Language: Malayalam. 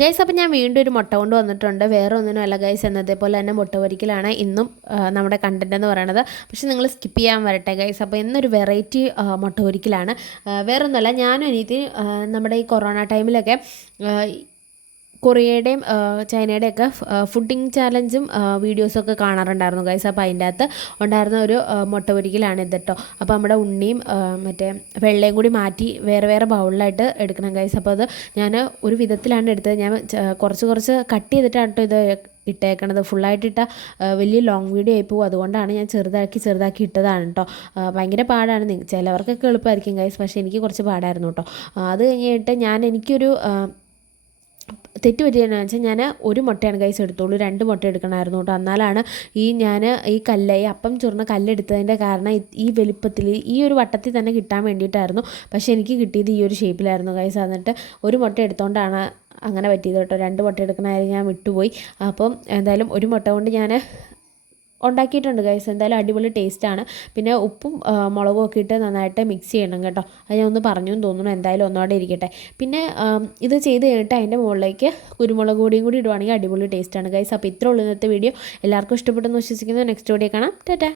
ഗൈസ് അപ്പോൾ ഞാൻ വീണ്ടും ഒരു മുട്ട കൊണ്ട് വന്നിട്ടുണ്ട്. വേറെ ഒന്നിനുമല്ല ഗൈസ്, എന്നതേ പോലെ തന്നെ മുട്ട പൊരിക്കലാണ് ഇന്നും നമ്മുടെ കണ്ടൻറ്റ് എന്ന് പറയുന്നത്. പക്ഷേ നിങ്ങൾ സ്കിപ്പ് ചെയ്യാൻ വരട്ടെ ഗൈസ്. അപ്പോൾ ഇന്നൊരു വെറൈറ്റി മുട്ട പൊരിക്കലാണ്. വേറെ ഒന്നുമല്ല, ഞാനും അനിയത്തി നമ്മുടെ ഈ കൊറോണ ടൈമിലൊക്കെ കൊറിയയുടെയും ചൈനയുടെയൊക്കെ ഫുഡിങ് ചാലഞ്ചും വീഡിയോസൊക്കെ കാണാറുണ്ടായിരുന്നു ഗൈസ്. അപ്പോൾ അതിൻ്റെ അകത്ത് ഉണ്ടായിരുന്ന ഒരു മുട്ട പൊരിക്കലാണ് ഇത് കേട്ടോ. അപ്പോൾ നമ്മുടെ ഉണ്ണിയും മറ്റേ വെള്ളയും കൂടി മാറ്റി വേറെ വേറെ ബൗളിലായിട്ട് എടുക്കണം ഗൈസ്. അപ്പോൾ അത് ഞാൻ ഒരു വിധത്തിലാണ് എടുത്തത്. ഞാൻ കുറച്ച് കട്ട് ചെയ്തിട്ടാണ് കേട്ടോ ഇത് ഇട്ടേക്കണത്. ഫുള്ളായിട്ടിട്ട വലിയ ലോങ് വീഡിയോ ആയി പോകും. അതുകൊണ്ടാണ് ഞാൻ ചെറുതാക്കി ഇട്ടതാണ് കേട്ടോ. ഭയങ്കര പാടാണ്. ചിലവർക്കൊക്കെ എളുപ്പമായിരിക്കും ഗൈസ്, പക്ഷേ എനിക്ക് കുറച്ച് പാടായിരുന്നു കേട്ടോ. അത് കഴിഞ്ഞിട്ട് എനിക്കൊരു തെറ്റ് പറ്റിയെന്ന് വെച്ചാൽ ഞാൻ ഒരു മുട്ടയാണ് ഗൈസ് എടുത്തോളൂ, 2 മുട്ട എടുക്കണമായിരുന്നു കേട്ടോ. എന്നാലാണ് ഞാൻ ഈ അപ്പം ചുരുന്ന കല്ലെടുത്തതിൻ്റെ കാരണം ഈ വലിപ്പത്തിൽ ഈ ഒരു വട്ടത്തിൽ തന്നെ കിട്ടാൻ വേണ്ടിയിട്ടായിരുന്നു. പക്ഷേ എനിക്ക് കിട്ടിയത് ഈ ഒരു ഷേപ്പിലായിരുന്നു ഗൈസ്. എന്നിട്ട് ഒരു മുട്ട എടുത്തുകൊണ്ടാണ് അങ്ങനെ പറ്റിയത് കേട്ടോ. 2 മുട്ട എടുക്കണമായിരുന്നു, ഞാൻ വിട്ടുപോയി. അപ്പം എന്തായാലും ഒരു മുട്ട കൊണ്ട് ഞാൻ ഉണ്ടാക്കിയിട്ടുണ്ട് ഗൈസ്. എന്തായാലും അടിപൊളി ടേസ്റ്റാണ്. പിന്നെ ഉപ്പും മുളകും ഒക്കെ ഇട്ട് നന്നായിട്ട് മിക്സ് ചെയ്യണം കേട്ടോ. അത് ഞാൻ ഒന്ന് പറഞ്ഞു എന്ന് തോന്നുന്നു. എന്തായാലും ഒന്നോടെ ഇരിക്കട്ടെ. പിന്നെ ഇത് ചെയ്ത് കഴിഞ്ഞിട്ട് അതിൻ്റെ മുകളിലേക്ക് കുരുമുളക് പൊടിയും കൂടി ഇടുവാണെങ്കിൽ അടിപൊളി ടേസ്റ്റാണ് ഗൈസ്. അപ്പോൾ ഇത്ര ഉള്ളൂ ഇന്നത്തെ വീഡിയോ. എല്ലാവർക്കും ഇഷ്ടപ്പെട്ടെന്ന് വിശ്വസിക്കുന്നു. നെക്സ്റ്റ് വീഡിയോ കാണാം. ടാറ്റാ.